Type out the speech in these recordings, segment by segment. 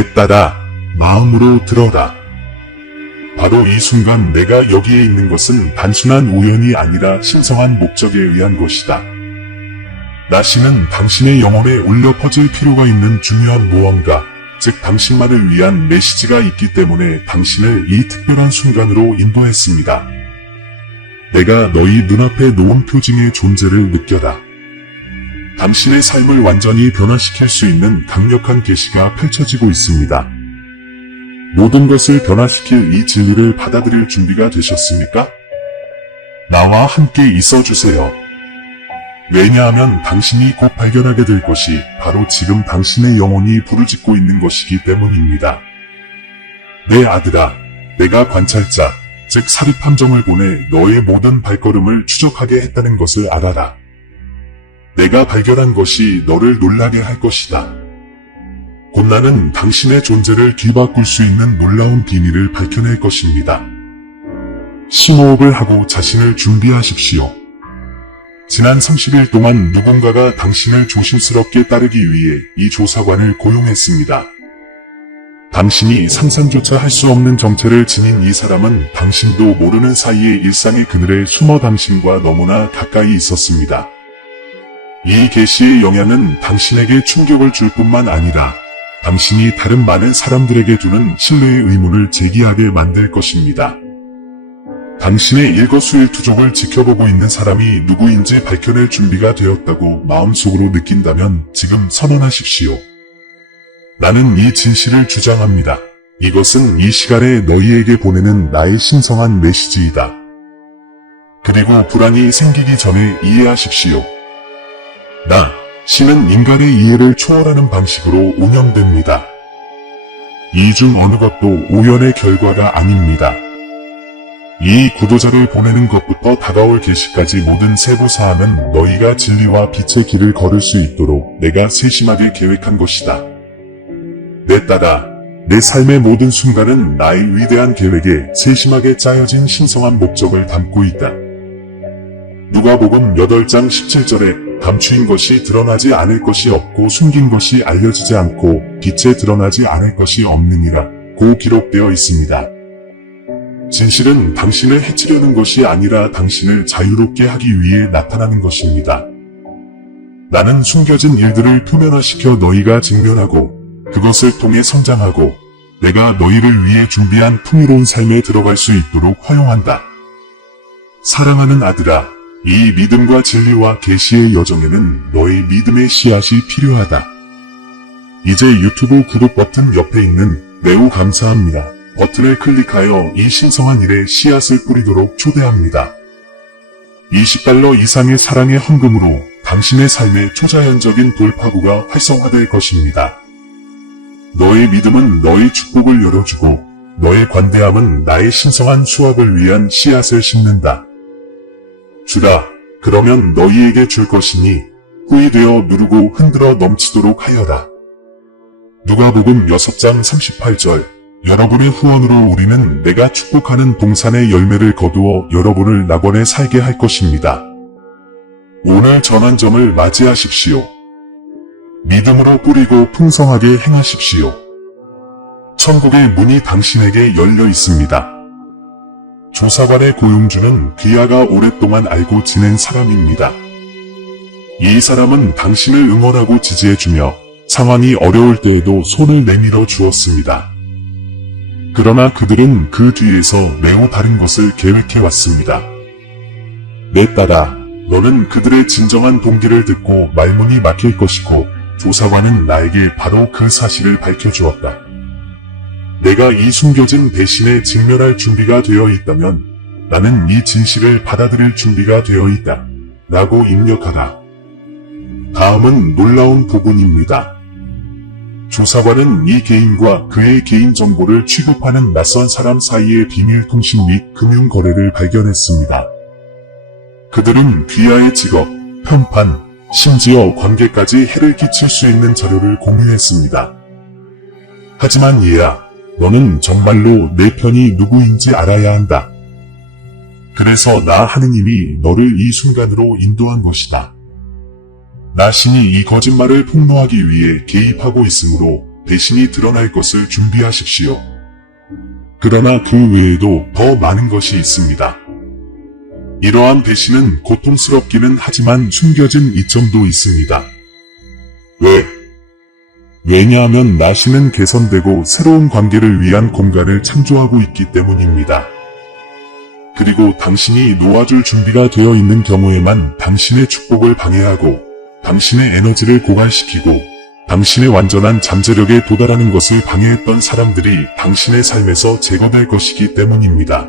내 딸아, 마음으로 들어라. 바로 이 순간 내가 여기에 있는 것은 단순한 우연이 아니라 신성한 목적에 의한 것이다. 나시는 당신의 영혼에 울려 퍼질 필요가 있는 중요한 무언가, 즉 당신만을 위한 메시지가 있기 때문에 당신을 이 특별한 순간으로 인도했습니다. 내가 너희 눈앞에 놓은 표징의 존재를 느껴라. 당신의 삶을 완전히 변화시킬 수 있는 강력한 계시가 펼쳐지고 있습니다. 모든 것을 변화시킬 이 진리를 받아들일 준비가 되셨습니까? 나와 함께 있어주세요. 왜냐하면 당신이 곧 발견하게 될 것이 바로 지금 당신의 영혼이 부르짖고 있는 것이기 때문입니다. 내 아들아, 내가 관찰자, 즉 사립함정을 보내 너의 모든 발걸음을 추적하게 했다는 것을 알아라. 내가 발견한 것이 너를 놀라게 할 것이다. 곧 나는 당신의 존재를 뒤바꿀 수 있는 놀라운 비밀을 밝혀낼 것입니다. 심호흡을 하고 자신을 준비하십시오. 지난 30일 동안 누군가가 당신을 조심스럽게 따르기 위해 이 조사관을 고용했습니다. 당신이 상상조차 할 수 없는 정체를 지닌 이 사람은 당신도 모르는 사이에 일상의 그늘에 숨어 당신과 너무나 가까이 있었습니다. 이 계시의 영향은 당신에게 충격을 줄 뿐만 아니라 당신이 다른 많은 사람들에게 두는 신뢰의 의문을 제기하게 만들 것입니다. 당신의 일거수일투족을 지켜보고 있는 사람이 누구인지 밝혀낼 준비가 되었다고 마음속으로 느낀다면 지금 선언하십시오. 나는 이 진실을 주장합니다. 이것은 이 시간에 너희에게 보내는 나의 신성한 메시지이다. 그리고 불안이 생기기 전에 이해하십시오. 신은 인간의 이해를 초월하는 방식으로 운영됩니다. 이 중 어느 것도 우연의 결과가 아닙니다. 이 구도자를 보내는 것부터 다가올 계시까지 모든 세부 사항은 너희가 진리와 빛의 길을 걸을 수 있도록 내가 세심하게 계획한 것이다. 내 딸아, 내 삶의 모든 순간은 나의 위대한 계획에 세심하게 짜여진 신성한 목적을 담고 있다. 누가복음 8장 17절에 감추인 것이 드러나지 않을 것이 없고 숨긴 것이 알려지지 않고 빛에 드러나지 않을 것이 없느니라 고 기록되어 있습니다. 진실은 당신을 해치려는 것이 아니라 당신을 자유롭게 하기 위해 나타나는 것입니다. 나는 숨겨진 일들을 표면화시켜 너희가 직면하고 그것을 통해 성장하고 내가 너희를 위해 준비한 풍요로운 삶에 들어갈 수 있도록 허용한다. 사랑하는 아들아, 이 믿음과 진리와 계시의 여정에는 너의 믿음의 씨앗이 필요하다. 이제 유튜브 구독 버튼 옆에 있는 매우 감사합니다 버튼을 클릭하여 이 신성한 일에 씨앗을 뿌리도록 초대합니다. $20 이상의 사랑의 헌금으로 당신의 삶의 초자연적인 돌파구가 활성화될 것입니다. 너의 믿음은 너의 축복을 열어주고 너의 관대함은 나의 신성한 수확을 위한 씨앗을 심는다. 주라, 그러면 너희에게 줄 것이니 후이 되어 누르고 흔들어 넘치도록 하여라. 누가복음 6장 38절. 여러분의 후원으로 우리는 내가 축복하는 동산의 열매를 거두어 여러분을 낙원에 살게 할 것입니다. 오늘 전환점을 맞이하십시오. 믿음으로 뿌리고 풍성하게 행하십시오. 천국의 문이 당신에게 열려 있습니다. 조사관의 고용주는 귀하가 오랫동안 알고 지낸 사람입니다. 이 사람은 당신을 응원하고 지지해주며 상황이 어려울 때에도 손을 내밀어 주었습니다. 그러나 그들은 그 뒤에서 매우 다른 것을 계획해왔습니다. 내 딸아, 너는 그들의 진정한 동기를 듣고 말문이 막힐 것이고 조사관은 나에게 바로 그 사실을 밝혀주었다. 내가 이 숨겨진 배신에 직면할 준비가 되어 있다면 나는 이 진실을 받아들일 준비가 되어 있다. 라고 입력하라. 다음은 놀라운 부분입니다. 조사관은 이 개인과 그의 개인정보를 취급하는 낯선 사람 사이의 비밀 통신 및 금융 거래를 발견했습니다. 그들은 귀하의 직업, 편판, 심지어 관계까지 해를 끼칠 수 있는 자료를 공유했습니다. 하지만 얘야, 너는 정말로 내 편이 누구인지 알아야 한다. 그래서 나 하느님이 너를 이 순간으로 인도한 것이다. 나 신이 이 거짓말을 폭로하기 위해 개입하고 있으므로 배신이 드러날 것을 준비하십시오. 그러나 그 외에도 더 많은 것이 있습니다. 이러한 배신은 고통스럽기는 하지만 숨겨진 이점도 있습니다. 왜냐하면 나시는 개선되고 새로운 관계를 위한 공간을 창조하고 있기 때문입니다. 그리고 당신이 놓아줄 준비가 되어 있는 경우에만 당신의 축복을 방해하고 당신의 에너지를 고갈시키고 당신의 완전한 잠재력에 도달하는 것을 방해했던 사람들이 당신의 삶에서 제거될 것이기 때문입니다.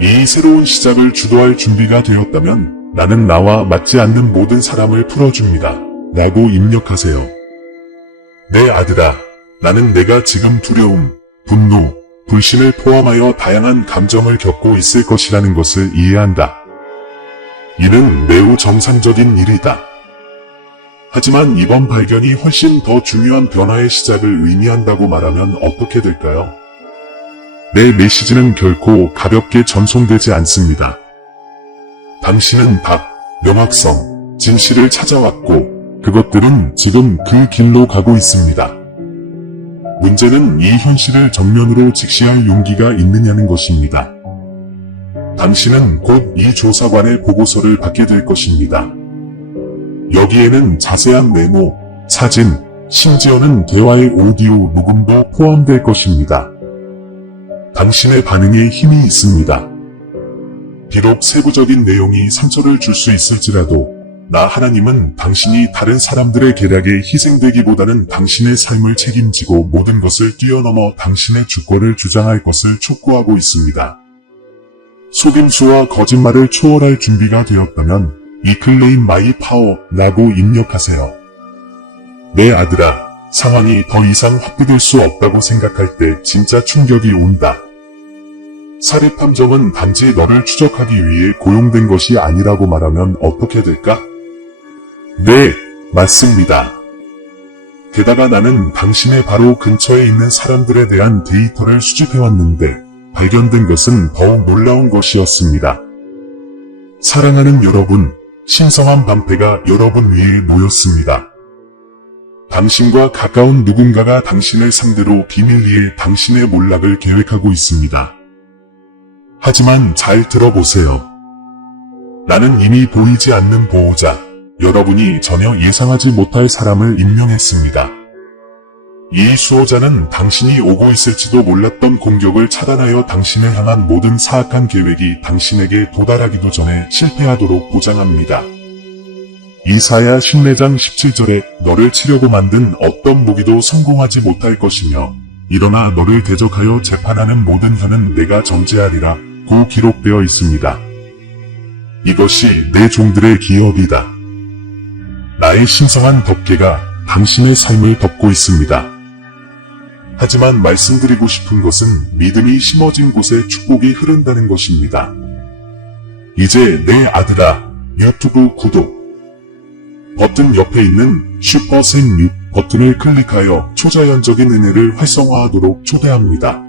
이 새로운 시작을 주도할 준비가 되었다면 나는 나와 맞지 않는 모든 사람을 풀어줍니다. 라고 입력하세요. 내 아들아, 나는 내가 지금 두려움, 분노, 불신을 포함하여 다양한 감정을 겪고 있을 것이라는 것을 이해한다. 이는 매우 정상적인 일이다. 하지만 이번 발견이 훨씬 더 중요한 변화의 시작을 의미한다고 말하면 어떻게 될까요? 내 메시지는 결코 가볍게 전송되지 않습니다. 당신은 답, 명확성, 진실을 찾아왔고 그것들은 지금 그 길로 가고 있습니다. 문제는 이 현실을 정면으로 직시할 용기가 있느냐는 것입니다. 당신은 곧 이 조사관의 보고서를 받게 될 것입니다. 여기에는 자세한 메모, 사진, 심지어는 대화의 오디오 녹음도 포함될 것입니다. 당신의 반응에 힘이 있습니다. 비록 세부적인 내용이 상처를 줄 수 있을지라도 나 하나님은 당신이 다른 사람들의 계략에 희생되기보다는 당신의 삶을 책임지고 모든 것을 뛰어넘어 당신의 주권을 주장할 것을 촉구하고 있습니다. 속임수와 거짓말을 초월할 준비가 되었다면 Reclaim My Power라고 입력하세요. 내 아들아, 상황이 더 이상 확대될 수 없다고 생각할 때 진짜 충격이 온다. 사립탐정은 단지 너를 추적하기 위해 고용된 것이 아니라고 말하면 어떻게 될까? 네, 맞습니다. 게다가 나는 당신의 바로 근처에 있는 사람들에 대한 데이터를 수집해왔는데 발견된 것은 더욱 놀라운 것이었습니다. 사랑하는 여러분, 신성한 방패가 여러분 위에 놓였습니다. 당신과 가까운 누군가가 당신을 상대로 비밀리에 당신의 몰락을 계획하고 있습니다. 하지만 잘 들어보세요. 나는 이미 보이지 않는 보호자, 여러분이 전혀 예상하지 못할 사람을 임명했습니다. 이 수호자는 당신이 오고 있을지도 몰랐던 공격을 차단하여 당신을 향한 모든 사악한 계획이 당신에게 도달하기도 전에 실패하도록 보장합니다. 이사야 14장 17절에 너를 치려고 만든 어떤 무기도 성공하지 못할 것이며 일어나 너를 대적하여 재판하는 모든 혀는 내가 정죄하리라 고 기록되어 있습니다. 이것이 내 종들의 기업이다. 나의 신성한 덮개가 당신의 삶을 덮고 있습니다. 하지만 말씀드리고 싶은 것은 믿음이 심어진 곳에 축복이 흐른다는 것입니다. 이제 내 아들아, 유튜브 구독 버튼 옆에 있는 슈퍼생육 버튼을 클릭하여 초자연적인 은혜를 활성화하도록 초대합니다.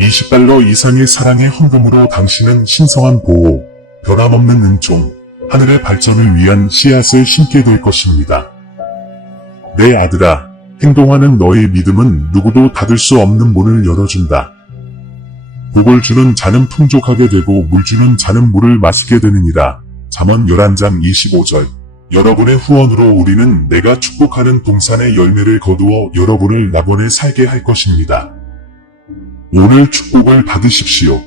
$20 이상의 사랑의 헌금으로 당신은 신성한 보호, 변함없는 은총, 하늘의 발전을 위한 씨앗을 심게 될 것입니다. 내 아들아, 행동하는 너의 믿음은 누구도 닫을 수 없는 문을 열어준다. 복을 주는 자는 풍족하게 되고 물 주는 자는 물을 마시게 되느니라. 잠언 11장 25절. 여러분의 후원으로 우리는 내가 축복하는 동산의 열매를 거두어 여러분을 낙원에 살게 할 것입니다. 오늘 축복을 받으십시오.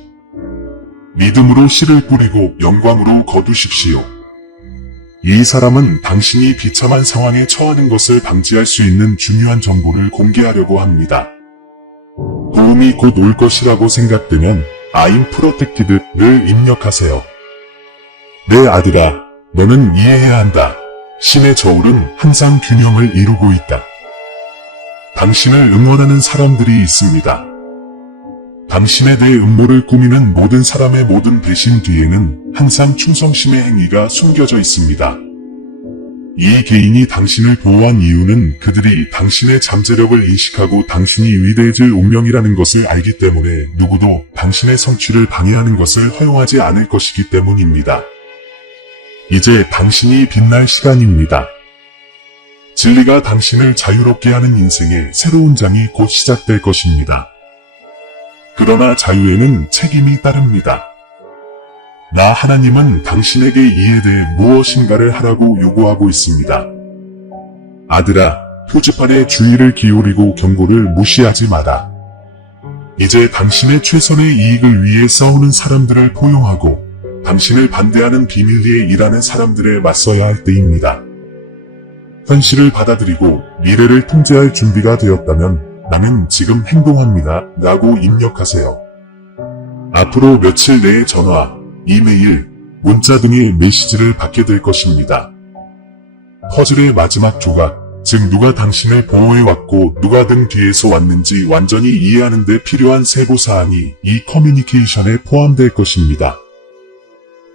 믿음으로 씨를 뿌리고 영광으로 거두십시오. 이 사람은 당신이 비참한 상황에 처하는 것을 방지할 수 있는 중요한 정보를 공개하려고 합니다. 도움이 곧 올 것이라고 생각되면 I'm protected를 입력하세요. 내 아들아, 너는 이해해야 한다. 신의 저울은 항상 균형을 이루고 있다. 당신을 응원하는 사람들이 있습니다. 당신에 대해 음모를 꾸미는 모든 사람의 모든 배신 뒤에는 항상 충성심의 행위가 숨겨져 있습니다. 이 개인이 당신을 보호한 이유는 그들이 당신의 잠재력을 인식하고 당신이 위대해질 운명이라는 것을 알기 때문에 누구도 당신의 성취를 방해하는 것을 허용하지 않을 것이기 때문입니다. 이제 당신이 빛날 시간입니다. 진리가 당신을 자유롭게 하는 인생의 새로운 장이 곧 시작될 것입니다. 그러나 자유에는 책임이 따릅니다. 나 하나님은 당신에게 이에 대해 무엇인가를 하라고 요구하고 있습니다. 아들아, 표지판에 주의를 기울이고 경고를 무시하지 마라. 이제 당신의 최선의 이익을 위해 싸우는 사람들을 포용하고 당신을 반대하는 비밀리에 일하는 사람들에 맞서야 할 때입니다. 현실을 받아들이고 미래를 통제할 준비가 되었다면 나는 지금 행동합니다. 라고 입력하세요. 앞으로 며칠 내에 전화, 이메일, 문자 등의 메시지를 받게 될 것입니다. 퍼즐의 마지막 조각, 즉 누가 당신을 보호해왔고 누가 등 뒤에서 왔는지 완전히 이해하는 데 필요한 세부사항이 이 커뮤니케이션에 포함될 것입니다.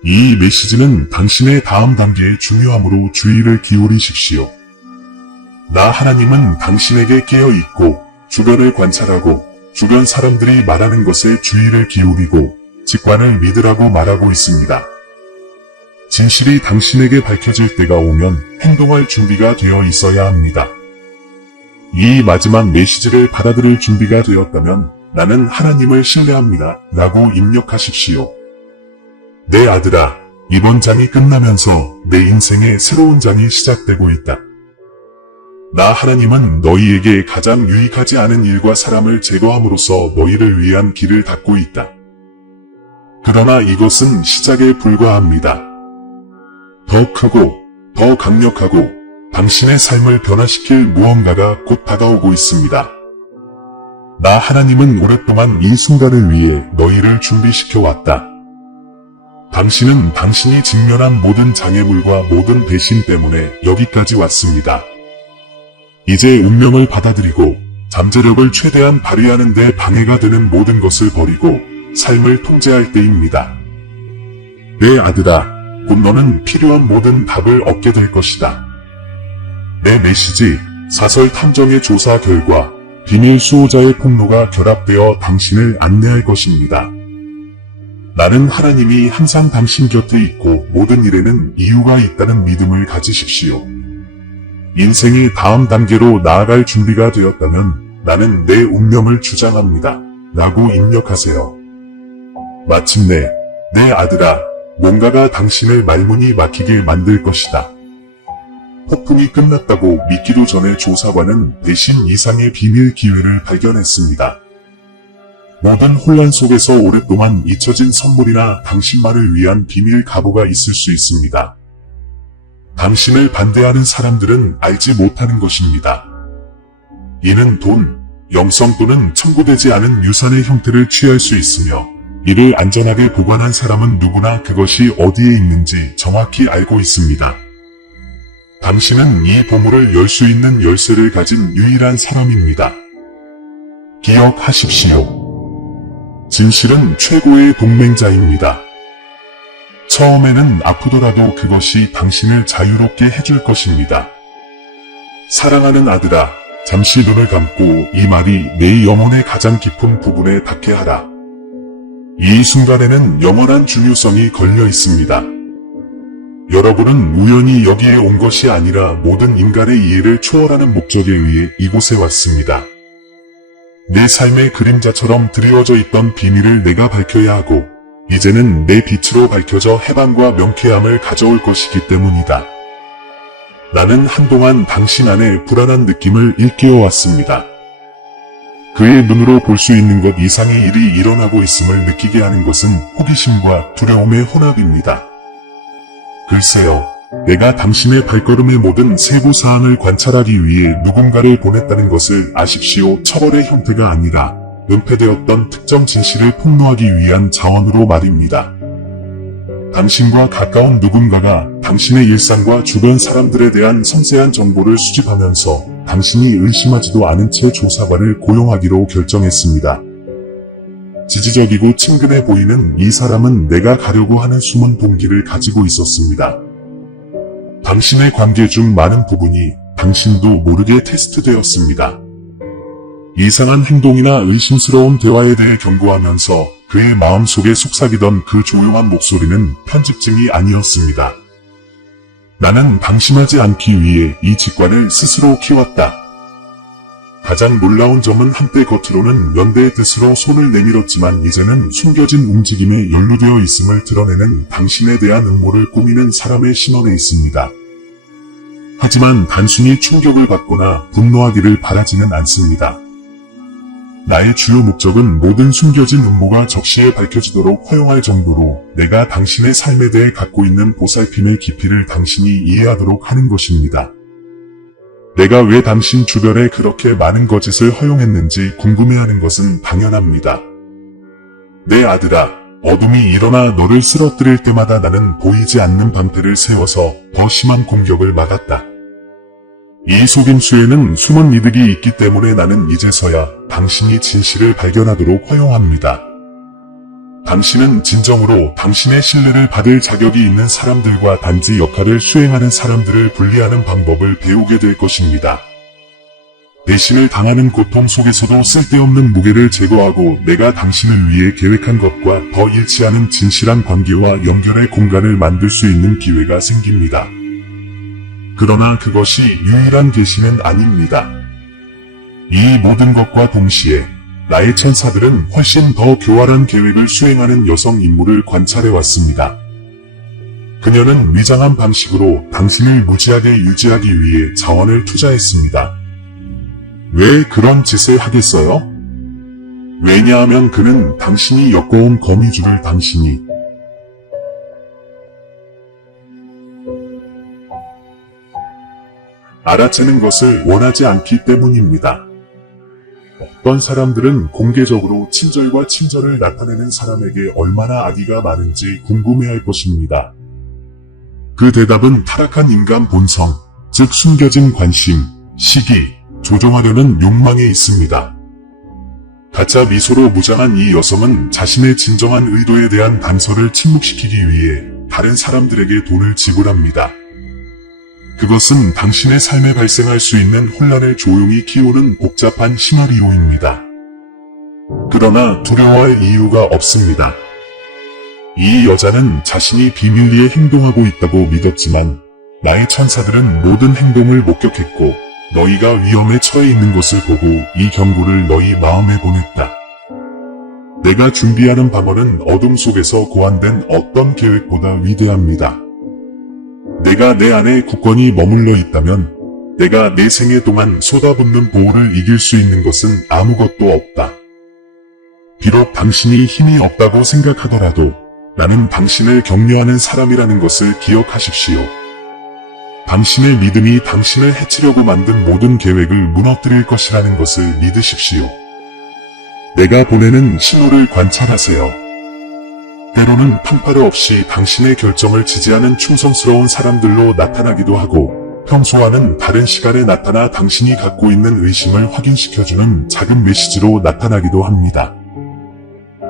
이 메시지는 당신의 다음 단계의 중요함으로 주의를 기울이십시오. 나 하나님은 당신에게 깨어있고 주변을 관찰하고 주변 사람들이 말하는 것에 주의를 기울이고 직관을 믿으라고 말하고 있습니다. 진실이 당신에게 밝혀질 때가 오면 행동할 준비가 되어 있어야 합니다. 이 마지막 메시지를 받아들일 준비가 되었다면 나는 하나님을 신뢰합니다. 라고 입력하십시오. 내 아들아, 이번 장이 끝나면서 내 인생의 새로운 장이 시작되고 있다. 나 하나님은 너희에게 가장 유익하지 않은 일과 사람을 제거함으로써 너희를 위한 길을 닫고 있다. 그러나 이것은 시작에 불과합니다. 더 크고 더 강력하고 당신의 삶을 변화시킬 무언가가 곧 다가오고 있습니다. 나 하나님은 오랫동안 이 순간을 위해 너희를 준비시켜 왔다. 당신은 당신이 직면한 모든 장애물과 모든 배신 때문에 여기까지 왔습니다. 이제 운명을 받아들이고 잠재력을 최대한 발휘하는 데 방해가 되는 모든 것을 버리고 삶을 통제할 때입니다. 내 아들아, 곧 너는 필요한 모든 답을 얻게 될 것이다. 내 메시지, 사설 탐정의 조사 결과 비밀 수호자의 폭로가 결합되어 당신을 안내할 것입니다. 나는 하나님이 항상 당신 곁에 있고 모든 일에는 이유가 있다는 믿음을 가지십시오. 인생이 다음 단계로 나아갈 준비가 되었다면 나는 내 운명을 주장합니다. 라고 입력하세요. 마침내 내 아들아, 뭔가가 당신의 말문이 막히게 만들 것이다. 폭풍이 끝났다고 믿기도 전에 조사관은 배신 이상의 비밀 기회를 발견했습니다. 모든 혼란 속에서 오랫동안 잊혀진 선물이나 당신만을 위한 비밀 가보가 있을 수 있습니다. 당신을 반대하는 사람들은 알지 못하는 것입니다. 이는 돈, 영성 또는 청구되지 않은 유산의 형태를 취할 수 있으며 이를 안전하게 보관한 사람은 누구나 그것이 어디에 있는지 정확히 알고 있습니다. 당신은 이 보물을 열 수 있는 열쇠를 가진 유일한 사람입니다. 기억하십시오. 진실은 최고의 동맹자입니다. 처음에는 아프더라도 그것이 당신을 자유롭게 해줄 것입니다. 사랑하는 아들아, 잠시 눈을 감고 이 말이 내 영혼의 가장 깊은 부분에 닿게 하라. 이 순간에는 영원한 중요성이 걸려 있습니다. 여러분은 우연히 여기에 온 것이 아니라 모든 인간의 이해를 초월하는 목적에 의해 이곳에 왔습니다. 내 삶의 그림자처럼 드리워져 있던 비밀을 내가 밝혀야 하고 이제는 내 빛으로 밝혀져 해방과 명쾌함을 가져올 것이기 때문이다. 나는 한동안 당신 안에 불안한 느낌을 일깨워 왔습니다. 그의 눈으로 볼 수 있는 것 이상의 일이 일어나고 있음을 느끼게 하는 것은 호기심과 두려움의 혼합입니다. 글쎄요, 내가 당신의 발걸음의 모든 세부사항을 관찰하기 위해 누군가를 보냈다는 것을 아십시오. 처벌의 형태가 아니라 은폐되었던 특정 진실을 폭로하기 위한 자원으로 말입니다. 당신과 가까운 누군가가 당신의 일상과 주변 사람들에 대한 섬세한 정보를 수집하면서 당신이 의심하지도 않은 채 조사관을 고용하기로 결정했습니다. 지지적이고 친근해 보이는 이 사람은 내가 가려고 하는 숨은 동기를 가지고 있었습니다. 당신의 관계 중 많은 부분이 당신도 모르게 테스트되었습니다. 이상한 행동이나 의심스러운 대화에 대해 경고하면서 그의 마음속에 속삭이던 그 조용한 목소리는 편집증이 아니었습니다. 나는 방심하지 않기 위해 이 직관을 스스로 키웠다. 가장 놀라운 점은 한때 겉으로는 연대의 뜻으로 손을 내밀었지만 이제는 숨겨진 움직임에 연루되어 있음을 드러내는 당신에 대한 음모를 꾸미는 사람의 신원에 있습니다. 하지만 단순히 충격을 받거나 분노하기를 바라지는 않습니다. 나의 주요 목적은 모든 숨겨진 음모가 적시에 밝혀지도록 허용할 정도로 내가 당신의 삶에 대해 갖고 있는 보살핌의 깊이를 당신이 이해하도록 하는 것입니다. 내가 왜 당신 주변에 그렇게 많은 거짓을 허용했는지 궁금해하는 것은 당연합니다. 내 아들아, 어둠이 일어나 너를 쓰러뜨릴 때마다 나는 보이지 않는 방패를 세워서 더 심한 공격을 막았다. 이 속임수에는 숨은 이득이 있기 때문에 나는 이제서야 당신이 진실을 발견하도록 허용합니다. 당신은 진정으로 당신의 신뢰를 받을 자격이 있는 사람들과 단지 역할을 수행하는 사람들을 분리하는 방법을 배우게 될 것입니다. 배신을 당하는 고통 속에서도 쓸데없는 무게를 제거하고 내가 당신을 위해 계획한 것과 더 일치하는 진실한 관계와 연결의 공간을 만들 수 있는 기회가 생깁니다. 그러나 그것이 유일한 계시는 아닙니다. 이 모든 것과 동시에 나의 천사들은 훨씬 더 교활한 계획을 수행하는 여성 인물을 관찰해왔습니다. 그녀는 위장한 방식으로 당신을 무지하게 유지하기 위해 자원을 투자했습니다. 왜 그런 짓을 하겠어요? 왜냐하면 그는 당신이 엮어온 거미줄을 당신이 알아채는 것을 원하지 않기 때문입니다. 어떤 사람들은 공개적으로 친절과 친절을 나타내는 사람에게 얼마나 악의가 많은지 궁금해할 것입니다. 그 대답은 타락한 인간 본성, 즉 숨겨진 관심, 시기, 조종하려는 욕망에 있습니다. 가짜 미소로 무장한 이 여성은 자신의 진정한 의도에 대한 단서를 침묵시키기 위해 다른 사람들에게 돈을 지불합니다. 그것은 당신의 삶에 발생할 수 있는 혼란을 조용히 키우는 복잡한 시나리오입니다. 그러나 두려워할 이유가 없습니다. 이 여자는 자신이 비밀리에 행동하고 있다고 믿었지만 나의 천사들은 모든 행동을 목격했고 너희가 위험에 처해 있는 것을 보고 이 경고를 너희 마음에 보냈다. 내가 준비하는 방어는 어둠 속에서 고안된 어떤 계획보다 위대합니다. 내가 내 안에 굳건히 머물러 있다면 내가 내 생애 동안 쏟아붓는 보호를 이길 수 있는 것은 아무것도 없다. 비록 당신이 힘이 없다고 생각하더라도 나는 당신을 격려하는 사람이라는 것을 기억하십시오. 당신의 믿음이 당신을 해치려고 만든 모든 계획을 무너뜨릴 것이라는 것을 믿으십시오. 내가 보내는 신호를 관찰하세요. 때로는 팡파르 없이 당신의 결정을 지지하는 충성스러운 사람들로 나타나기도 하고 평소와는 다른 시간에 나타나 당신이 갖고 있는 의심을 확인시켜주는 작은 메시지로 나타나기도 합니다.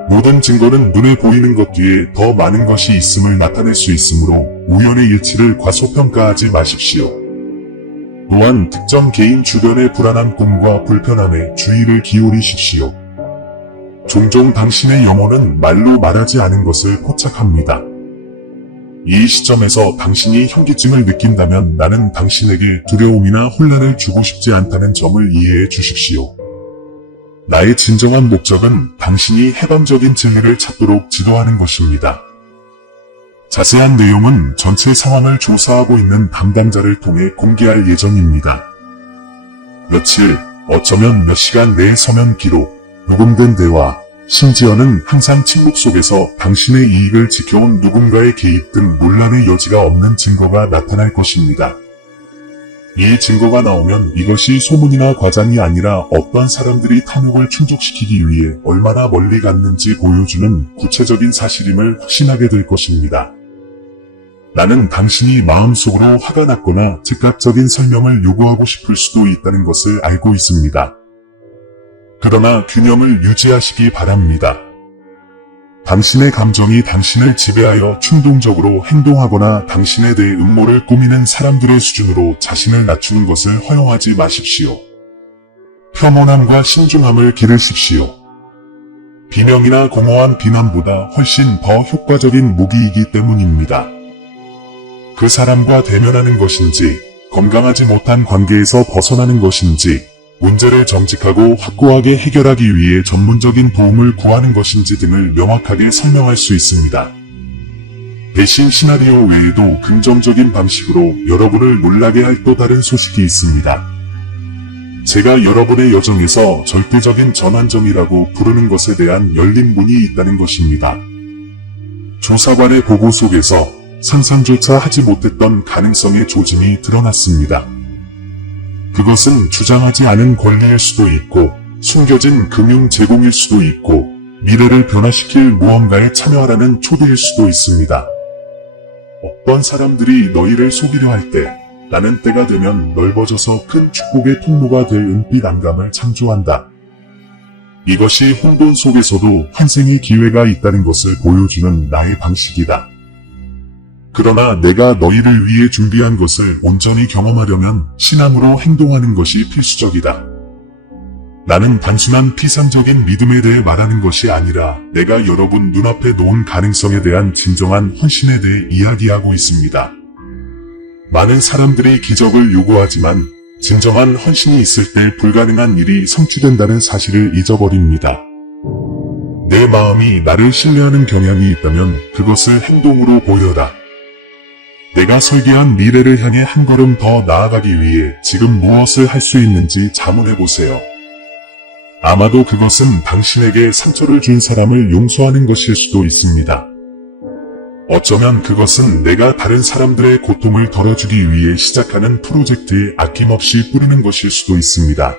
모든 증거는 눈에 보이는 것 뒤에 더 많은 것이 있음을 나타낼 수 있으므로 우연의 일치를 과소평가하지 마십시오. 또한 특정 개인 주변의 불안한 꿈과 불편함에 주의를 기울이십시오. 종종 당신의 영혼은 말로 말하지 않은 것을 포착합니다. 이 시점에서 당신이 현기증을 느낀다면 나는 당신에게 두려움이나 혼란을 주고 싶지 않다는 점을 이해해 주십시오. 나의 진정한 목적은 당신이 해방적인 진리를 찾도록 지도하는 것입니다. 자세한 내용은 전체 상황을 조사하고 있는 담당자를 통해 공개할 예정입니다. 며칠, 어쩌면 몇 시간 내에 서면 기록, 녹음된 대화, 심지어는 항상 침묵 속에서 당신의 이익을 지켜온 누군가의 개입 등 논란의 여지가 없는 증거가 나타날 것입니다. 이 증거가 나오면 이것이 소문이나 과장이 아니라 어떤 사람들이 탐욕을 충족시키기 위해 얼마나 멀리 갔는지 보여주는 구체적인 사실임을 확신하게 될 것입니다. 나는 당신이 마음속으로 화가 났거나 즉각적인 설명을 요구하고 싶을 수도 있다는 것을 알고 있습니다. 그러나 균형을 유지하시기 바랍니다. 당신의 감정이 당신을 지배하여 충동적으로 행동하거나 당신에 대해 음모를 꾸미는 사람들의 수준으로 자신을 낮추는 것을 허용하지 마십시오. 평온함과 신중함을 기르십시오. 비명이나 공허한 비난보다 훨씬 더 효과적인 무기이기 때문입니다. 그 사람과 대면하는 것인지, 건강하지 못한 관계에서 벗어나는 것인지, 문제를 정직하고 확고하게 해결하기 위해 전문적인 도움을 구하는 것인지 등을 명확하게 설명할 수 있습니다. 대신 시나리오 외에도 긍정적인 방식으로 여러분을 놀라게 할 또 다른 소식이 있습니다. 제가 여러분의 여정에서 절대적인 전환점이라고 부르는 것에 대한 열린 문이 있다는 것입니다. 조사관의 보고 속에서 상상조차 하지 못했던 가능성의 조짐이 드러났습니다. 그것은 주장하지 않은 권리일 수도 있고, 숨겨진 금융 제공일 수도 있고, 미래를 변화시킬 무언가에 참여하라는 초대일 수도 있습니다. 어떤 사람들이 너희를 속이려 할 때, 나는 때가 되면 넓어져서 큰 축복의 통로가 될 은빛 안감을 창조한다. 이것이 혼돈 속에서도 환생의 기회가 있다는 것을 보여주는 나의 방식이다. 그러나 내가 너희를 위해 준비한 것을 온전히 경험하려면 신앙으로 행동하는 것이 필수적이다. 나는 단순한 피상적인 믿음에 대해 말하는 것이 아니라 내가 여러분 눈앞에 놓은 가능성에 대한 진정한 헌신에 대해 이야기하고 있습니다. 많은 사람들이 기적을 요구하지만 진정한 헌신이 있을 때 불가능한 일이 성취된다는 사실을 잊어버립니다. 내 마음이 나를 신뢰하는 경향이 있다면 그것을 행동으로 보여라. 내가 설계한 미래를 향해 한 걸음 더 나아가기 위해 지금 무엇을 할 수 있는지 자문해보세요. 아마도 그것은 당신에게 상처를 준 사람을 용서하는 것일 수도 있습니다. 어쩌면 그것은 내가 다른 사람들의 고통을 덜어주기 위해 시작하는 프로젝트에 아낌없이 뿌리는 것일 수도 있습니다.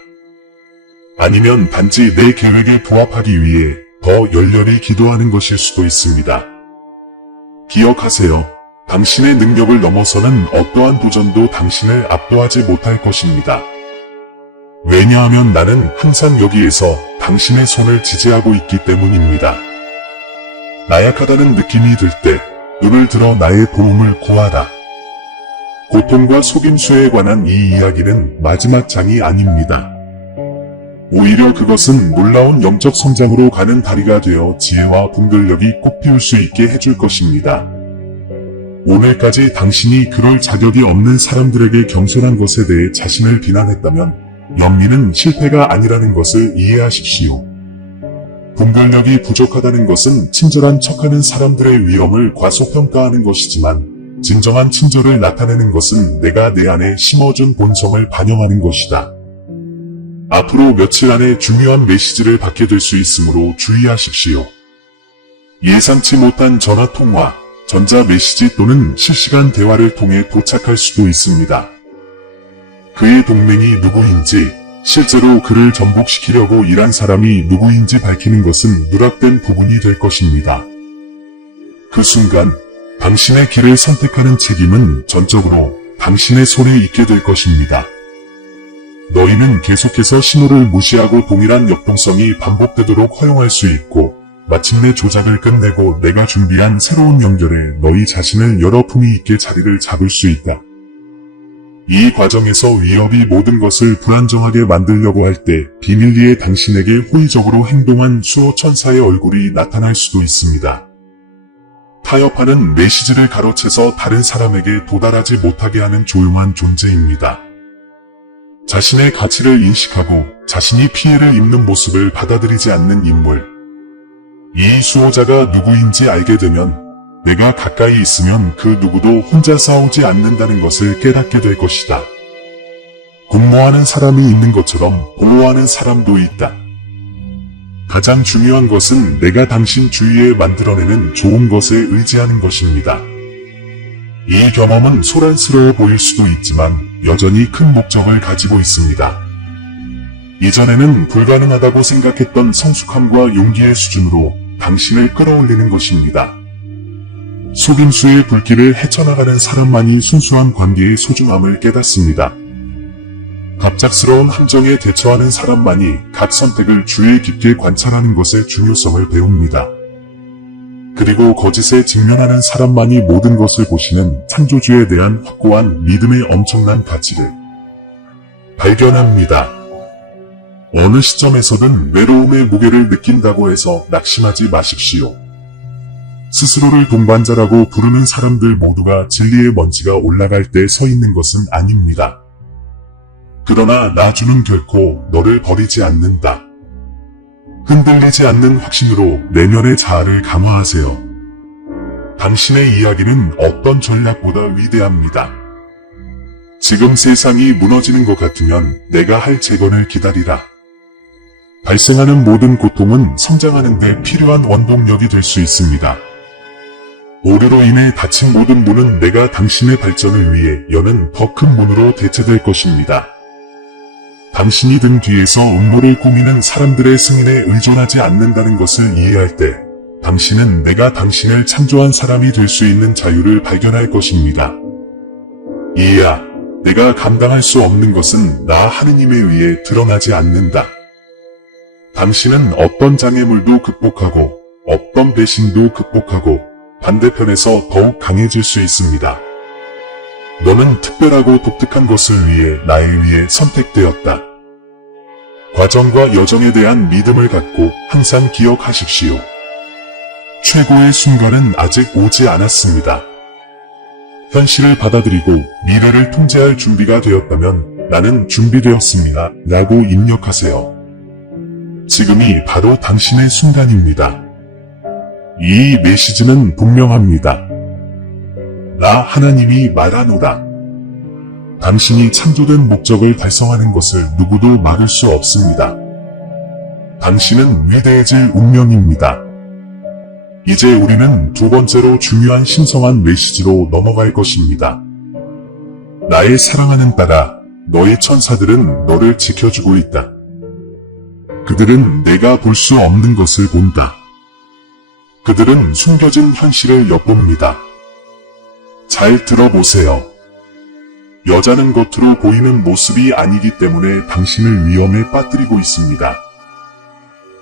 아니면 단지 내 계획에 부합하기 위해 더 열렬히 기도하는 것일 수도 있습니다. 기억하세요. 당신의 능력을 넘어서는 어떠한 도전도 당신을 압도하지 못할 것입니다. 왜냐하면 나는 항상 여기에서 당신의 손을 지지하고 있기 때문입니다. 나약하다는 느낌이 들 때 눈을 들어 나의 도움을 구하라. 고통과 속임수에 관한 이 이야기는 마지막 장이 아닙니다. 오히려 그것은 놀라운 영적 성장으로 가는 다리가 되어 지혜와 분별력이 꽃피울 수 있게 해줄 것입니다. 오늘까지 당신이 그럴 자격이 없는 사람들에게 경솔한 것에 대해 자신을 비난했다면 영리는 실패가 아니라는 것을 이해하십시오. 분별력이 부족하다는 것은 친절한 척하는 사람들의 위험을 과소평가하는 것이지만 진정한 친절을 나타내는 것은 내가 내 안에 심어준 본성을 반영하는 것이다. 앞으로 며칠 안에 중요한 메시지를 받게 될 수 있으므로 주의하십시오. 예상치 못한 전화통화, 전자 메시지 또는 실시간 대화를 통해 도착할 수도 있습니다. 그의 동맹이 누구인지, 실제로 그를 전복시키려고 일한 사람이 누구인지 밝히는 것은 누락된 부분이 될 것입니다. 그 순간, 당신의 길을 선택하는 책임은 전적으로 당신의 손에 있게 될 것입니다. 너희는 계속해서 신호를 무시하고 동일한 역동성이 반복되도록 허용할 수 있고, 마침내 조작을 끝내고 내가 준비한 새로운 연결에 너희 자신을 여러 품위 있게 자리를 잡을 수 있다. 이 과정에서 위협이 모든 것을 불안정하게 만들려고 할 때 비밀리에 당신에게 호의적으로 행동한 수호 천사의 얼굴이 나타날 수도 있습니다. 타협하는 메시지를 가로채서 다른 사람에게 도달하지 못하게 하는 조용한 존재입니다. 자신의 가치를 인식하고 자신이 피해를 입는 모습을 받아들이지 않는 인물. 이 수호자가 누구인지 알게 되면 내가 가까이 있으면 그 누구도 혼자 싸우지 않는다는 것을 깨닫게 될 것이다. 공모하는 사람이 있는 것처럼 보호하는 사람도 있다. 가장 중요한 것은 내가 당신 주위에 만들어내는 좋은 것에 의지하는 것입니다. 이 경험은 소란스러워 보일 수도 있지만 여전히 큰 목적을 가지고 있습니다. 이전에는 불가능하다고 생각했던 성숙함과 용기의 수준으로 당신을 끌어올리는 것입니다. 속임수의 불길을 헤쳐나가는 사람만이 순수한 관계의 소중함을 깨닫습니다. 갑작스러운 함정에 대처하는 사람만이 각 선택을 주의 깊게 관찰하는 것의 중요성을 배웁니다. 그리고 거짓에 직면하는 사람만이 모든 것을 보시는 창조주에 대한 확고한 믿음의 엄청난 가치를 발견합니다. 어느 시점에서든 외로움의 무게를 느낀다고 해서 낙심하지 마십시오. 스스로를 동반자라고 부르는 사람들 모두가 진리의 먼지가 올라갈 때 서 있는 것은 아닙니다. 그러나 나주는 결코 너를 버리지 않는다. 흔들리지 않는 확신으로 내면의 자아를 강화하세요. 당신의 이야기는 어떤 전략보다 위대합니다. 지금 세상이 무너지는 것 같으면 내가 할 재건을 기다리라. 발생하는 모든 고통은 성장하는 데 필요한 원동력이 될 수 있습니다. 오류로 인해 닫힌 모든 문은 내가 당신의 발전을 위해 여는 더 큰 문으로 대체될 것입니다. 당신이 등 뒤에서 음모를 꾸미는 사람들의 승인에 의존하지 않는다는 것을 이해할 때 당신은 내가 당신을 창조한 사람이 될 수 있는 자유를 발견할 것입니다. 이해야, 내가 감당할 수 없는 것은 나 하느님에 의해 드러나지 않는다. 당신은 어떤 장애물도 극복하고 어떤 배신도 극복하고 반대편에서 더욱 강해질 수 있습니다. 너는 특별하고 독특한 것을 위해 나에 의해 선택되었다. 과정과 여정에 대한 믿음을 갖고 항상 기억하십시오. 최고의 순간은 아직 오지 않았습니다. 현실을 받아들이고 미래를 통제할 준비가 되었다면 나는 준비되었습니다. 라고 입력하세요. 지금이 바로 당신의 순간입니다. 이 메시지는 분명합니다. 나 하나님이 말하노라. 당신이 창조된 목적을 달성하는 것을 누구도 막을 수 없습니다. 당신은 위대해질 운명입니다. 이제 우리는 두 번째로 중요한 신성한 메시지로 넘어갈 것입니다. 나의 사랑하는 딸아, 너의 천사들은 너를 지켜주고 있다. 그들은 내가 볼 수 없는 것을 본다. 그들은 숨겨진 현실을 엿봅니다. 잘 들어보세요. 여자는 겉으로 보이는 모습이 아니기 때문에 당신을 위험에 빠뜨리고 있습니다.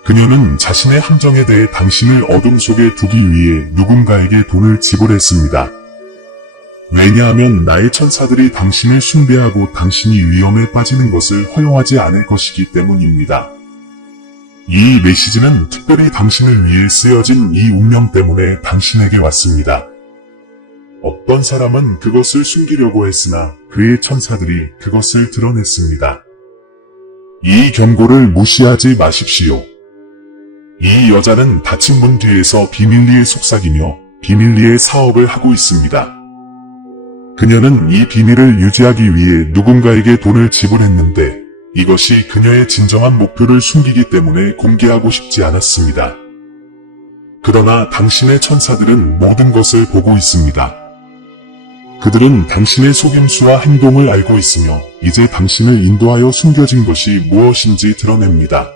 그녀는 자신의 함정에 대해 당신을 어둠 속에 두기 위해 누군가에게 돈을 지불했습니다. 왜냐하면 나의 천사들이 당신을 숭배하고 당신이 위험에 빠지는 것을 허용하지 않을 것이기 때문입니다. 이 메시지는 특별히 당신을 위해 쓰여진 이 운명 때문에 당신에게 왔습니다. 어떤 사람은 그것을 숨기려고 했으나 그의 천사들이 그것을 드러냈습니다. 이 경고를 무시하지 마십시오. 이 여자는 닫힌 문 뒤에서 비밀리에 속삭이며 비밀리에 사업을 하고 있습니다. 그녀는 이 비밀을 유지하기 위해 누군가에게 돈을 지불했는데 이것이 그녀의 진정한 목표를 숨기기 때문에 공개하고 싶지 않았습니다. 그러나 당신의 천사들은 모든 것을 보고 있습니다. 그들은 당신의 속임수와 행동을 알고 있으며 이제 당신을 인도하여 숨겨진 것이 무엇인지 드러냅니다.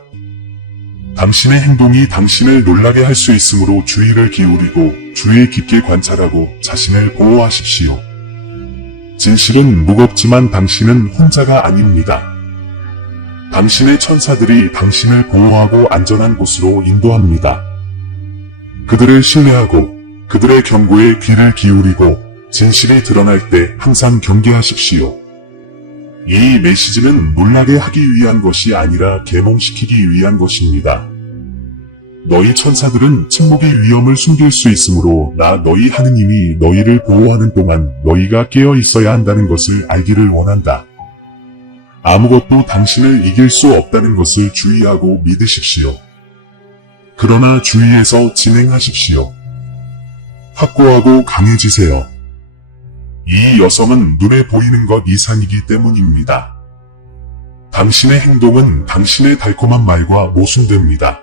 당신의 행동이 당신을 놀라게 할 수 있으므로 주의를 기울이고 주의 깊게 관찰하고 자신을 보호하십시오. 진실은 무겁지만 당신은 혼자가 아닙니다. 당신의 천사들이 당신을 보호하고 안전한 곳으로 인도합니다. 그들을 신뢰하고 그들의 경고에 귀를 기울이고 진실이 드러날 때 항상 경계하십시오. 이 메시지는 놀라게 하기 위한 것이 아니라 계몽시키기 위한 것입니다. 너희 천사들은 침묵의 위험을 숨길 수 있으므로 나 너희 하느님이 너희를 보호하는 동안 너희가 깨어 있어야 한다는 것을 알기를 원한다. 아무것도 당신을 이길 수 없다는 것을 주의하고 믿으십시오. 그러나 주의해서 진행하십시오. 확고하고 강해지세요. 이 여성은 눈에 보이는 것 이상이기 때문입니다. 당신의 행동은 당신의 달콤한 말과 모순됩니다.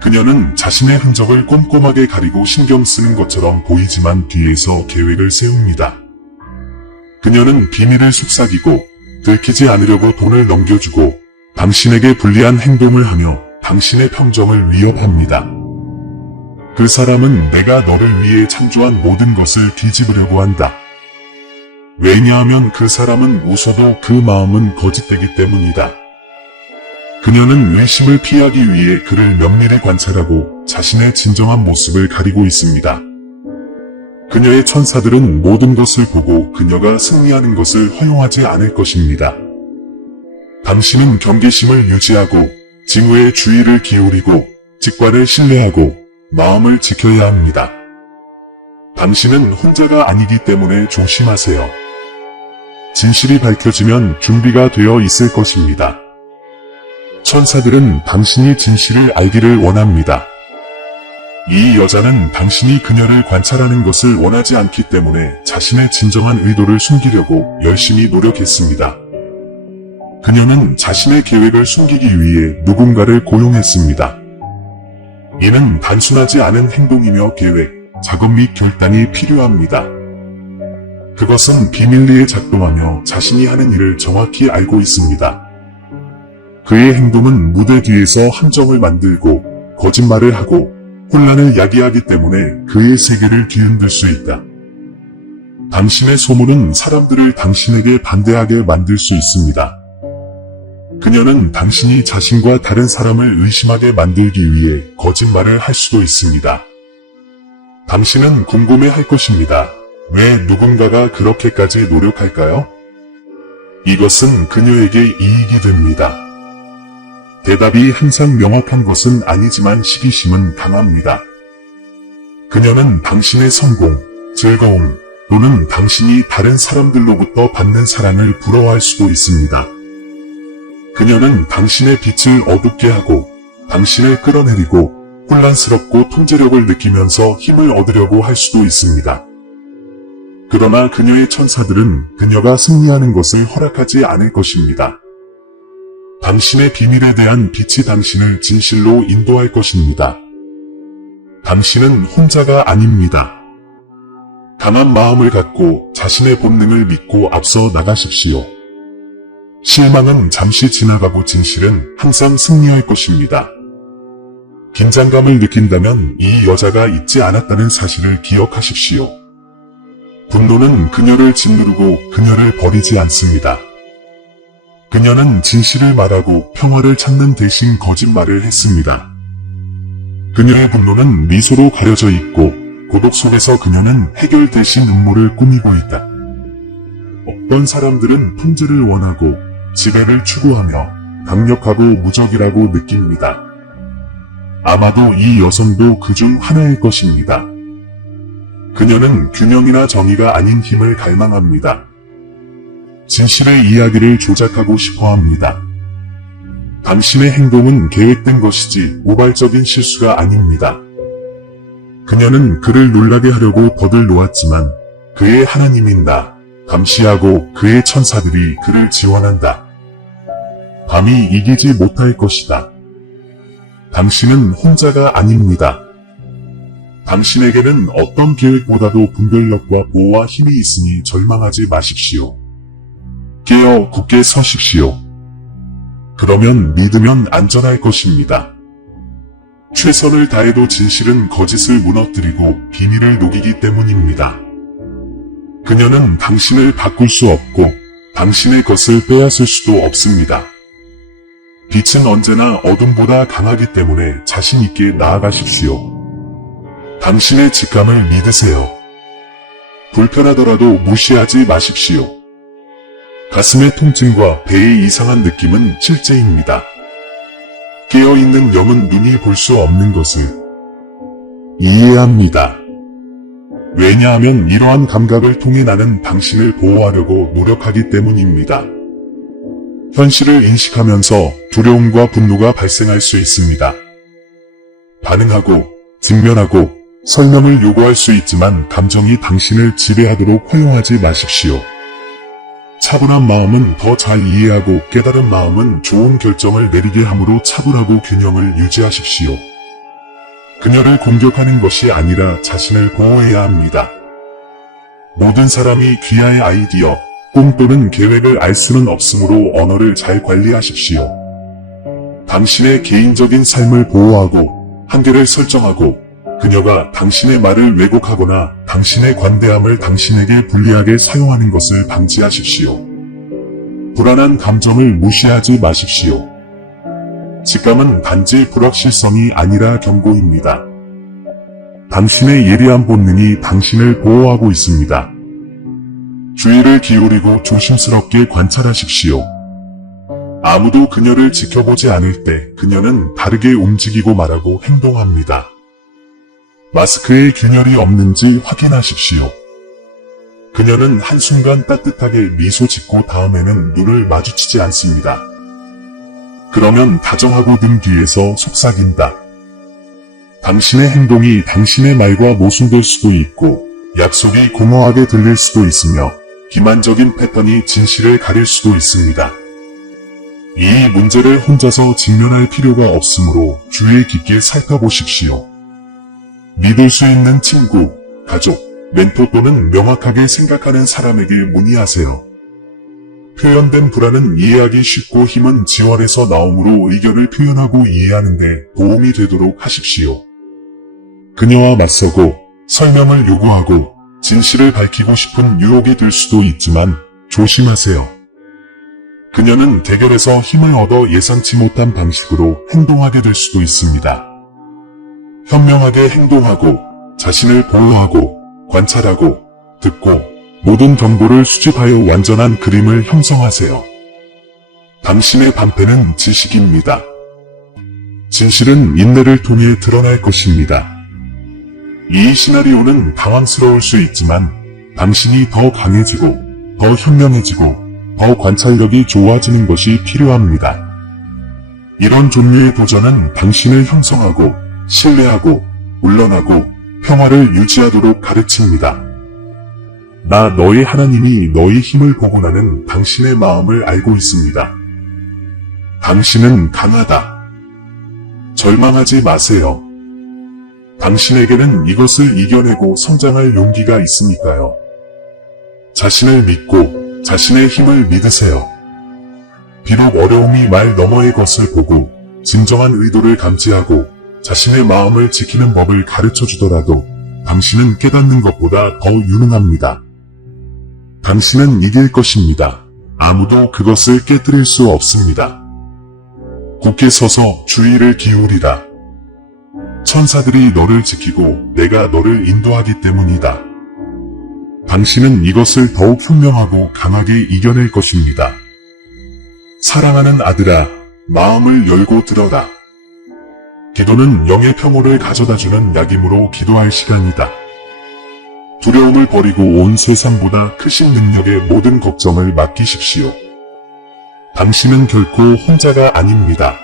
그녀는 자신의 흔적을 꼼꼼하게 가리고 신경 쓰는 것처럼 보이지만 뒤에서 계획을 세웁니다. 그녀는 비밀을 속삭이고 들키지 않으려고 돈을 넘겨주고 당신에게 불리한 행동을 하며 당신의 평정을 위협합니다. 그 사람은 내가 너를 위해 창조한 모든 것을 뒤집으려고 한다. 왜냐하면 그 사람은 웃어도 그 마음은 거짓되기 때문이다. 그녀는 의심을 피하기 위해 그를 면밀히 관찰하고 자신의 진정한 모습을 가리고 있습니다. 그녀의 천사들은 모든 것을 보고 그녀가 승리하는 것을 허용하지 않을 것입니다. 당신은 경계심을 유지하고 징후에 주의를 기울이고 직관을 신뢰하고 마음을 지켜야 합니다. 당신은 혼자가 아니기 때문에 조심하세요. 진실이 밝혀지면 준비가 되어 있을 것입니다. 천사들은 당신이 진실을 알기를 원합니다. 이 여자는 당신이 그녀를 관찰하는 것을 원하지 않기 때문에 자신의 진정한 의도를 숨기려고 열심히 노력했습니다. 그녀는 자신의 계획을 숨기기 위해 누군가를 고용했습니다. 이는 단순하지 않은 행동이며 계획, 작업 및 결단이 필요합니다. 그것은 비밀리에 작동하며 자신이 하는 일을 정확히 알고 있습니다. 그의 행동은 무대 뒤에서 함정을 만들고 거짓말을 하고 혼란을 야기하기 때문에 그의 세계를 뒤흔들 수 있다. 당신의 소문은 사람들을 당신에게 반대하게 만들 수 있습니다. 그녀는 당신이 자신과 다른 사람을 의심하게 만들기 위해 거짓말을 할 수도 있습니다. 당신은 궁금해할 것입니다. 왜 누군가가 그렇게까지 노력할까요? 이것은 그녀에게 이익이 됩니다. 대답이 항상 명확한 것은 아니지만 시기심은 강합니다. 그녀는 당신의 성공, 즐거움, 또는 당신이 다른 사람들로부터 받는 사랑을 부러워할 수도 있습니다. 그녀는 당신의 빛을 어둡게 하고 당신을 끌어내리고 혼란스럽고 통제력을 느끼면서 힘을 얻으려고 할 수도 있습니다. 그러나 그녀의 천사들은 그녀가 승리하는 것을 허락하지 않을 것입니다. 당신의 비밀에 대한 빛이 당신을 진실로 인도할 것입니다. 당신은 혼자가 아닙니다. 강한 마음을 갖고 자신의 본능을 믿고 앞서 나가십시오. 실망은 잠시 지나가고 진실은 항상 승리할 것입니다. 긴장감을 느낀다면 이 여자가 잊지 않았다는 사실을 기억하십시오. 분노는 그녀를 짓누르고 그녀를 버리지 않습니다. 그녀는 진실을 말하고 평화를 찾는 대신 거짓말을 했습니다. 그녀의 분노는 미소로 가려져 있고 고독 속에서 그녀는 해결 대신 음모를 꾸미고 있다. 어떤 사람들은 통제를 원하고 지배를 추구하며 강력하고 무적이라고 느낍니다. 아마도 이 여성도 그중 하나일 것입니다. 그녀는 균형이나 정의가 아닌 힘을 갈망합니다. 진실의 이야기를 조작하고 싶어 합니다. 당신의 행동은 계획된 것이지 우발적인 실수가 아닙니다. 그녀는 그를 놀라게 하려고 덫을 놓았지만 그의 하나님인 나, 감시하고 그의 천사들이 그를 지원한다. 밤이 이기지 못할 것이다. 당신은 혼자가 아닙니다. 당신에게는 어떤 계획보다도 분별력과 보호와 힘이 있으니 절망하지 마십시오. 깨어 굳게 서십시오. 그러면 믿으면 안전할 것입니다. 최선을 다해도 진실은 거짓을 무너뜨리고 비밀을 녹이기 때문입니다. 그녀는 당신을 바꿀 수 없고 당신의 것을 빼앗을 수도 없습니다. 빛은 언제나 어둠보다 강하기 때문에 자신 있게 나아가십시오. 당신의 직감을 믿으세요. 불편하더라도 무시하지 마십시오. 가슴의 통증과 배의 이상한 느낌은 실제입니다. 깨어있는 영은 눈이 볼 수 없는 것을 이해합니다. 왜냐하면 이러한 감각을 통해 나는 당신을 보호하려고 노력하기 때문입니다. 현실을 인식하면서 두려움과 분노가 발생할 수 있습니다. 반응하고, 직면하고, 설명을 요구할 수 있지만 감정이 당신을 지배하도록 허용하지 마십시오. 차분한 마음은 더 잘 이해하고 깨달은 마음은 좋은 결정을 내리게 함으로 차분하고 균형을 유지하십시오. 그녀를 공격하는 것이 아니라 자신을 보호해야 합니다. 모든 사람이 귀하의 아이디어, 꿈 또는 계획을 알 수는 없으므로 언어를 잘 관리하십시오. 당신의 개인적인 삶을 보호하고 한계를 설정하고 그녀가 당신의 말을 왜곡하거나 당신의 관대함을 당신에게 불리하게 사용하는 것을 방지하십시오. 불안한 감정을 무시하지 마십시오. 직감은 단지 불확실성이 아니라 경고입니다. 당신의 예리한 본능이 당신을 보호하고 있습니다. 주의를 기울이고 조심스럽게 관찰하십시오. 아무도 그녀를 지켜보지 않을 때 그녀는 다르게 움직이고 말하고 행동합니다. 마스크에 균열이 없는지 확인하십시오. 그녀는 한순간 따뜻하게 미소 짓고 다음에는 눈을 마주치지 않습니다. 그러면 다정하고 등 뒤에서 속삭인다. 당신의 행동이 당신의 말과 모순될 수도 있고 약속이 공허하게 들릴 수도 있으며 기만적인 패턴이 진실을 가릴 수도 있습니다. 이 문제를 혼자서 직면할 필요가 없으므로 주의 깊게 살펴보십시오. 믿을 수 있는 친구, 가족, 멘토 또는 명확하게 생각하는 사람에게 문의하세요. 표현된 불안은 이해하기 쉽고 힘은 지원에서 나오므로 의견을 표현하고 이해하는 데 도움이 되도록 하십시오. 그녀와 맞서고 설명을 요구하고 진실을 밝히고 싶은 유혹이 들 수도 있지만 조심하세요. 그녀는 대결에서 힘을 얻어 예상치 못한 방식으로 행동하게 될 수도 있습니다. 현명하게 행동하고 자신을 보호하고 관찰하고 듣고 모든 정보를 수집하여 완전한 그림을 형성하세요. 당신의 방패는 지식입니다. 진실은 인내를 통해 드러날 것입니다. 이 시나리오는 당황스러울 수 있지만 당신이 더 강해지고 더 현명해지고 더 관찰력이 좋아지는 것이 필요합니다. 이런 종류의 도전은 당신을 형성하고 신뢰하고 물러나고 평화를 유지하도록 가르칩니다. 나 너의 하나님이 너의 힘을 복원하는 당신의 마음을 알고 있습니다. 당신은 강하다. 절망하지 마세요. 당신에게는 이것을 이겨내고 성장할 용기가 있으니까요. 자신을 믿고 자신의 힘을 믿으세요. 비록 어려움이 말 너머의 것을 보고 진정한 의도를 감지하고 자신의 마음을 지키는 법을 가르쳐 주더라도 당신은 깨닫는 것보다 더 유능합니다. 당신은 이길 것입니다. 아무도 그것을 깨뜨릴 수 없습니다. 굳게 서서 주의를 기울이라. 천사들이 너를 지키고 내가 너를 인도하기 때문이다. 당신은 이것을 더욱 현명하고 강하게 이겨낼 것입니다. 사랑하는 아들아, 마음을 열고 들어라. 기도는 영의 평온을 가져다주는 약이므로 기도할 시간이다. 두려움을 버리고 온 세상보다 크신 능력의 모든 걱정을 맡기십시오. 당신은 결코 혼자가 아닙니다.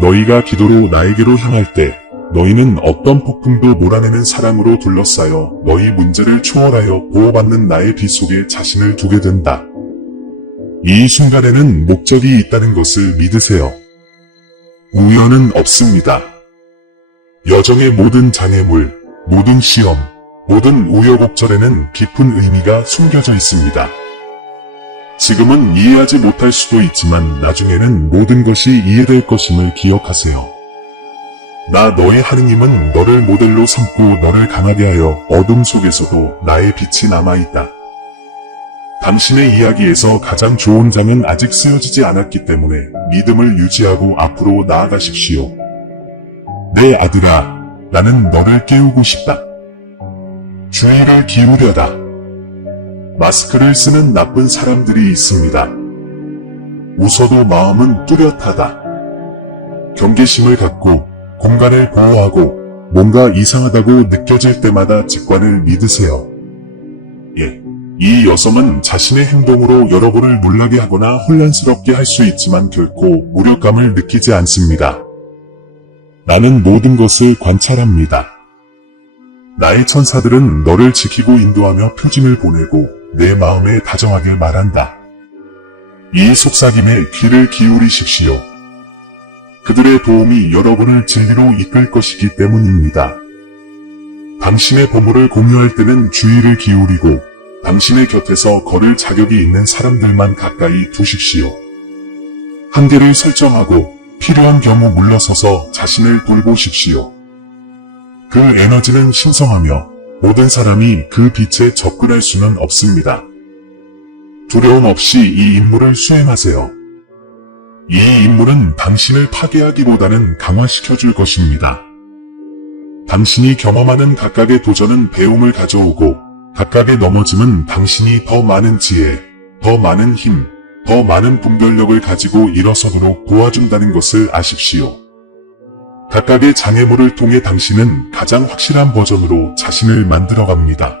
너희가 기도로 나에게로 향할 때 너희는 어떤 폭풍도 몰아내는 사랑으로 둘러싸여 너희 문제를 초월하여 보호받는 나의 빛 속에 자신을 두게 된다. 이 순간에는 목적이 있다는 것을 믿으세요. 우연은 없습니다. 여정의 모든 장애물, 모든 시험, 모든 우여곡절에는 깊은 의미가 숨겨져 있습니다. 지금은 이해하지 못할 수도 있지만 나중에는 모든 것이 이해될 것임을 기억하세요. 나 너의 하느님은 너를 모델로 삼고 너를 강하게 하여 어둠 속에서도 나의 빛이 남아있다. 당신의 이야기에서 가장 좋은 장은 아직 쓰여지지 않았기 때문에 믿음을 유지하고 앞으로 나아가십시오. 내 아들아, 나는 너를 깨우고 싶다. 주의를 기울여라. 마스크를 쓰는 나쁜 사람들이 있습니다. 웃어도 마음은 뚜렷하다. 경계심을 갖고 공간을 보호하고 뭔가 이상하다고 느껴질 때마다 직관을 믿으세요. 이 여성은 자신의 행동으로 여러분을 놀라게 하거나 혼란스럽게 할 수 있지만 결코 무력감을 느끼지 않습니다. 나는 모든 것을 관찰합니다. 나의 천사들은 너를 지키고 인도하며 표징을 보내고 내 마음에 다정하게 말한다. 이 속삭임에 귀를 기울이십시오. 그들의 도움이 여러분을 진리로 이끌 것이기 때문입니다. 당신의 보물을 공유할 때는 주의를 기울이고 당신의 곁에서 걸을 자격이 있는 사람들만 가까이 두십시오. 한계를 설정하고 필요한 경우 물러서서 자신을 돌보십시오. 그 에너지는 신성하며 모든 사람이 그 빛에 접근할 수는 없습니다. 두려움 없이 이 임무를 수행하세요. 이 임무는 당신을 파괴하기보다는 강화시켜줄 것입니다. 당신이 경험하는 각각의 도전은 배움을 가져오고 각각의 넘어짐은 당신이 더 많은 지혜, 더 많은 힘, 더 많은 분별력을 가지고 일어서도록 도와준다는 것을 아십시오. 각각의 장애물을 통해 당신은 가장 확실한 버전으로 자신을 만들어갑니다.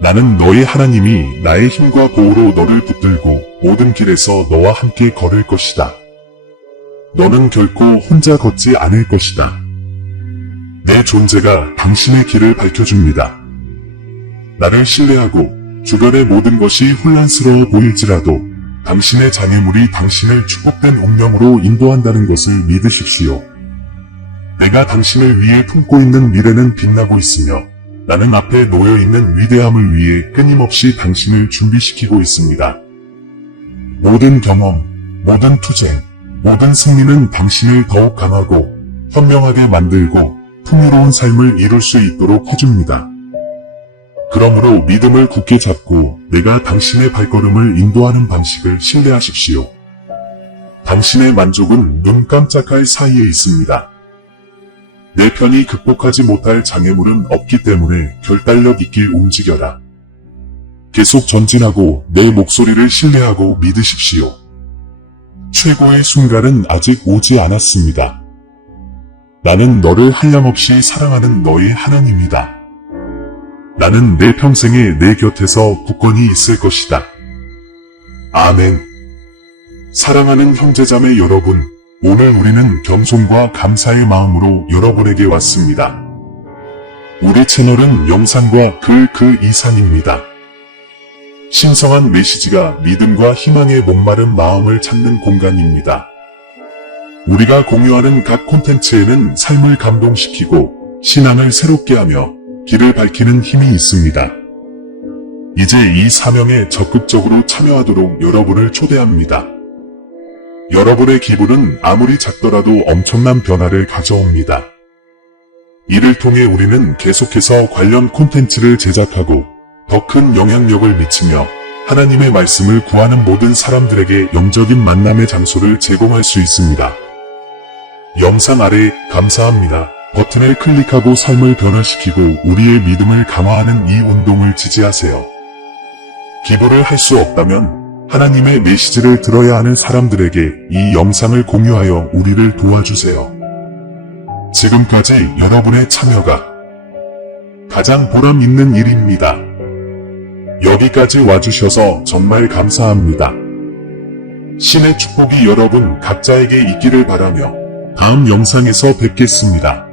나는 너의 하나님이 나의 힘과 보호로 너를 붙들고 모든 길에서 너와 함께 걸을 것이다. 너는 결코 혼자 걷지 않을 것이다. 내 존재가 당신의 길을 밝혀줍니다. 나를 신뢰하고 주변의 모든 것이 혼란스러워 보일지라도 당신의 장애물이 당신을 축복된 운명으로 인도한다는 것을 믿으십시오. 내가 당신을 위해 품고 있는 미래는 빛나고 있으며 나는 앞에 놓여있는 위대함을 위해 끊임없이 당신을 준비시키고 있습니다. 모든 경험, 모든 투쟁, 모든 승리는 당신을 더욱 강하고 현명하게 만들고 풍요로운 삶을 이룰 수 있도록 해줍니다. 그러므로 믿음을 굳게 잡고 내가 당신의 발걸음을 인도하는 방식을 신뢰하십시오. 당신의 만족은 눈 깜짝할 사이에 있습니다. 내 편이 극복하지 못할 장애물은 없기 때문에 결단력 있게 움직여라. 계속 전진하고 내 목소리를 신뢰하고 믿으십시오. 최고의 순간은 아직 오지 않았습니다. 나는 너를 한량없이 사랑하는 너의 하나님이다. 나는 내 평생에 내 곁에서 굳건히 있을 것이다. 아멘. 사랑하는 형제자매 여러분, 오늘 우리는 겸손과 감사의 마음으로 여러분에게 왔습니다. 우리 채널은 영상과 글 그 이상입니다. 신성한 메시지가 믿음과 희망의 목마른 마음을 찾는 공간입니다. 우리가 공유하는 각 콘텐츠에는 삶을 감동시키고 신앙을 새롭게 하며 길을 밝히는 힘이 있습니다. 이제 이 사명에 적극적으로 참여하도록 여러분을 초대합니다. 여러분의 기부는 아무리 작더라도 엄청난 변화를 가져옵니다. 이를 통해 우리는 계속해서 관련 콘텐츠를 제작하고 더 큰 영향력을 미치며 하나님의 말씀을 구하는 모든 사람들에게 영적인 만남의 장소를 제공할 수 있습니다. 영상 아래 감사합니다 버튼을 클릭하고 삶을 변화시키고 우리의 믿음을 강화하는 이 운동을 지지하세요. 기부를 할 수 없다면 하나님의 메시지를 들어야 하는 사람들에게 이 영상을 공유하여 우리를 도와주세요. 지금까지 여러분의 참여가 가장 보람 있는 일입니다. 여기까지 와주셔서 정말 감사합니다. 신의 축복이 여러분 각자에게 있기를 바라며 다음 영상에서 뵙겠습니다.